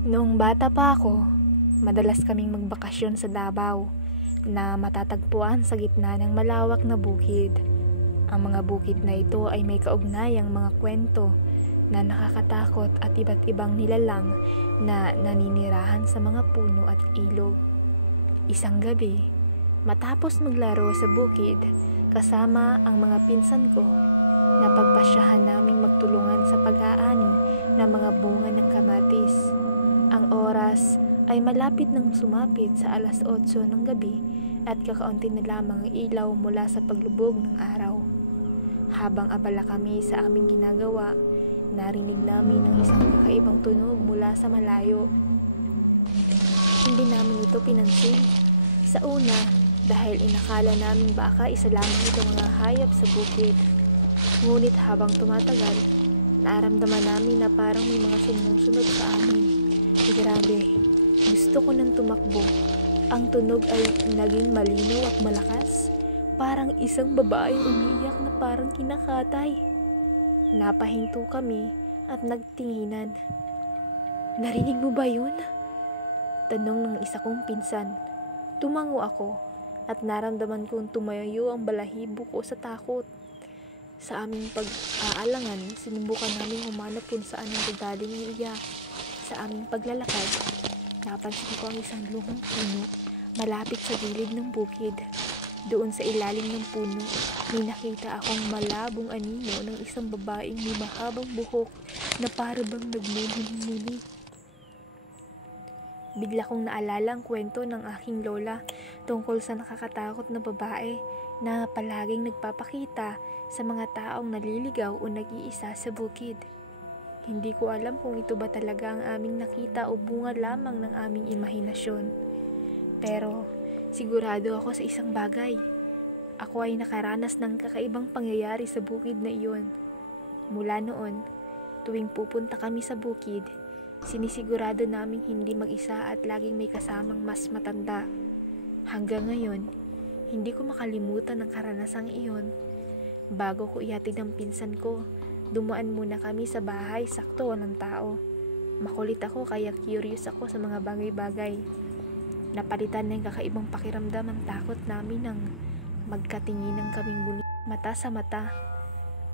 Noong bata pa ako, madalas kaming magbakasyon sa Davao na matatagpuan sa gitna ng malawak na bukid. Ang mga bukid na ito ay may kaugnayang mga kwento na nakakatakot at iba't ibang nilalang na naninirahan sa mga puno at ilog. Isang gabi, matapos maglaro sa bukid kasama ang mga pinsan ko, napagpasyahan naming magtulungan sa pag-aani ng mga bunga ng kamatis. Ang oras ay malapit nang sumapit sa 8:00 ng gabi at kakaunti na lamang ang ilaw mula sa paglubog ng araw. Habang abala kami sa aming ginagawa, narinig namin ang isang kakaibang tunog mula sa malayo. Hindi namin ito pinansin. Sa una, dahil inakala namin baka isa lamang itong mga hayop sa bukid. Ngunit habang tumatagal, naramdaman namin na parang may mga sumusunod sa amin. Grabe, gusto ko nang tumakbo. Ang tunog ay naging malinaw at malakas. Parang isang babaeng umiiyak na parang kinakatay. Napahinto kami at nagtinginan. "Narinig mo ba yun?" tanong ng isa kong pinsan. Tumango ako at naramdaman kong tumayo ang balahibo ko sa takot. Sa aming pag-aalangan, sinubukan namin humanap kung saan nanggagaling ang iyak. Sa aming paglalakad, napansin ko ang isang lumang puno malapit sa gilid ng bukid. Doon sa ilalim ng puno, may nakita akong malabong anino ng isang babaeng may mahabang buhok na para bang nagmumuni-muni. Bigla kong naalala ang kwento ng aking lola tungkol sa nakakatakot na babae na palaging nagpapakita sa mga taong naliligaw o nag-iisa sa bukid. Hindi ko alam kung ito ba talaga ang aming nakita o bunga lamang ng aming imahinasyon. Pero sigurado ako sa isang bagay. Ako ay nakaranas ng kakaibang pangyayari sa bukid na iyon. Mula noon, tuwing pupunta kami sa bukid, sinisigurado naming hindi mag-isa at laging may kasamang mas matanda. Hanggang ngayon, hindi ko makalimutan ang karanasang iyon. Bago ko ihatid ang pinsan ko, dumaan muna kami sa bahay, sakto walang tao. Makulit ako kaya curious ako sa mga bagay-bagay. Napalitan ng kakaibang pakiramdam ang takot namin nang magkatinginan kaming muli mata sa mata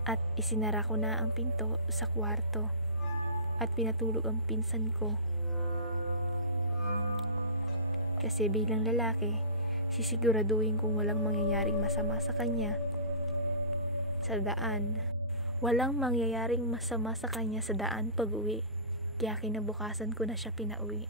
at isinara ko na ang pinto sa kwarto at pinatulog ang pinsan ko. Kasi bilang lalaki, sisiguraduhin kung walang mangyayaring masama sa kanya sa daan. Walang mangyayaring masama sa kanya sa daan pag-uwi. Kaya kinabukasan ko na siya pinauwi.